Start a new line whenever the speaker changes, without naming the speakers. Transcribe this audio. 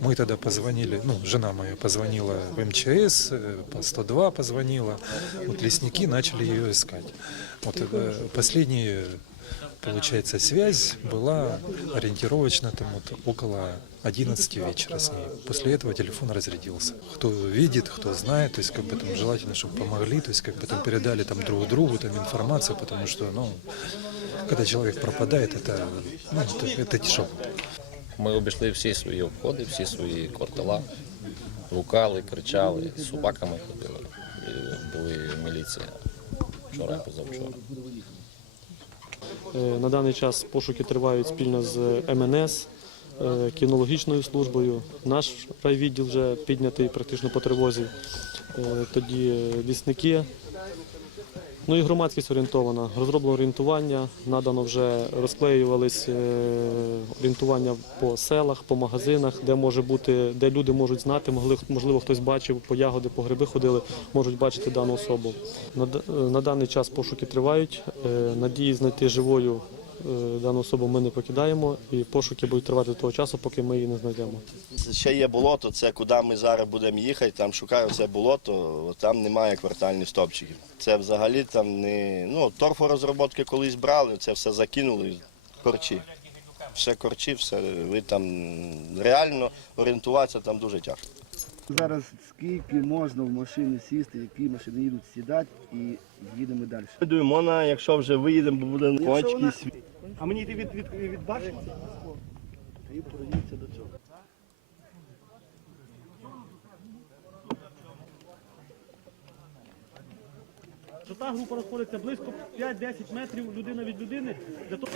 Мы тогда позвонили, ну, жена моя позвонила в МЧС, э, по 102 позвонила, вот лесники начали ее искать. Вот э, последние получается, связь была ориентировочно там вот около 11 вечера с ней. После этого телефон разрядился. Кто видит, кто знает, то есть как бы там желательно, чтобы помогли, то есть как бы там передали там друг другу там информацию, потому что, ну, когда человек пропадает, это, ну, это, это тяжело.
Ми обійшли всі свої обходи, всі свої квартала, гукали, кричали, з собаками ходили. І були міліція вчора, позавчора.
Е, На даний час пошуки тривають спільно з МНС, е, кінологічною службою. Наш райвідділ вже піднятий практично по тривозі. Е, Тоді е, лісники. Ну і громадськість орієнтована. Розроблено орієнтування, надано вже розклеювались е, орієнтування по селах, по магазинах, де може бути, де люди можуть знати, могли можливо хтось бачив, по ягоди, по гриби ходили, можуть бачити дану особу. На, на даний час пошуки тривають. Надії знайти живою дану особу ми не покидаємо, і пошуки будуть тривати до того часу, поки ми її не знайдемо.
Ще є болото, це куди ми зараз будемо їхати, там шукаю це болото, от там немає квартальних стопчиків. Це взагалі там не. Ну, торфорозробки колись брали, це все закинули, корчі. Все корчі, все. Ви там реально орієнтуватися там дуже тяжко.
Зараз скільки можна в машини сісти, які машини їдуть сідати і їдемо далі.
Думаю, якщо вже виїдемо, бо буде
Якщо вона-. А мені йти від, від, від башні? І пройдіться до цього.
що та група розходиться близько 5-10 метрів людина від людини для того.